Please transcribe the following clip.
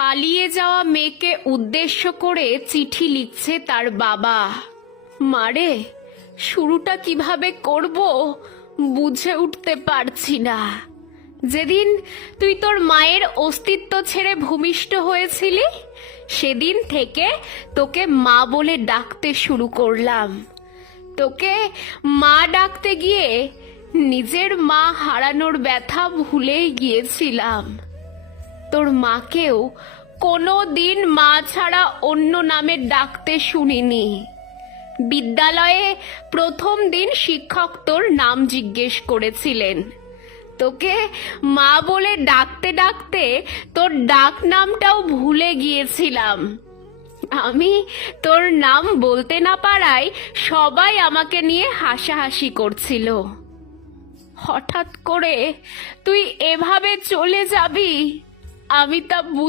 পালিয়ে যাওয়া মেয়েকে উদ্দেশ্য করে চিঠি লিখছে তার বাবা। মারে, শুরুটা কিভাবে করব বুঝে উঠতে পারছি না। যেদিন তুই তোর মায়ের অস্তিত্ব ছেড়ে ভূমিষ্ঠ হয়েছিলি সেদিন থেকে তোকে মা বলে ডাকতে শুরু করলাম। তোকে মা ডাকতে গিয়ে নিজের মা হারানোর ব্যথা ভুলেই গিয়েছিলাম। তোর মাকেও কোনো দিন মা ছাড়া অন্য নামে ডাকতে শুনিনি। বিদ্যালয়ে প্রথম দিন শিক্ষক তোর নাম জিজ্ঞেস করেছিলেন। তোকে মা বলে ডাকতে ডাকতে তোর ডাক নামটাও ভুলে গিয়েছিলাম। আমি তোর নাম বলতে না পারায় সবাই আমাকে নিয়ে হাসাহাসি করছিল। হঠাৎ করে তুই এভাবে চলে যাবি আমি তা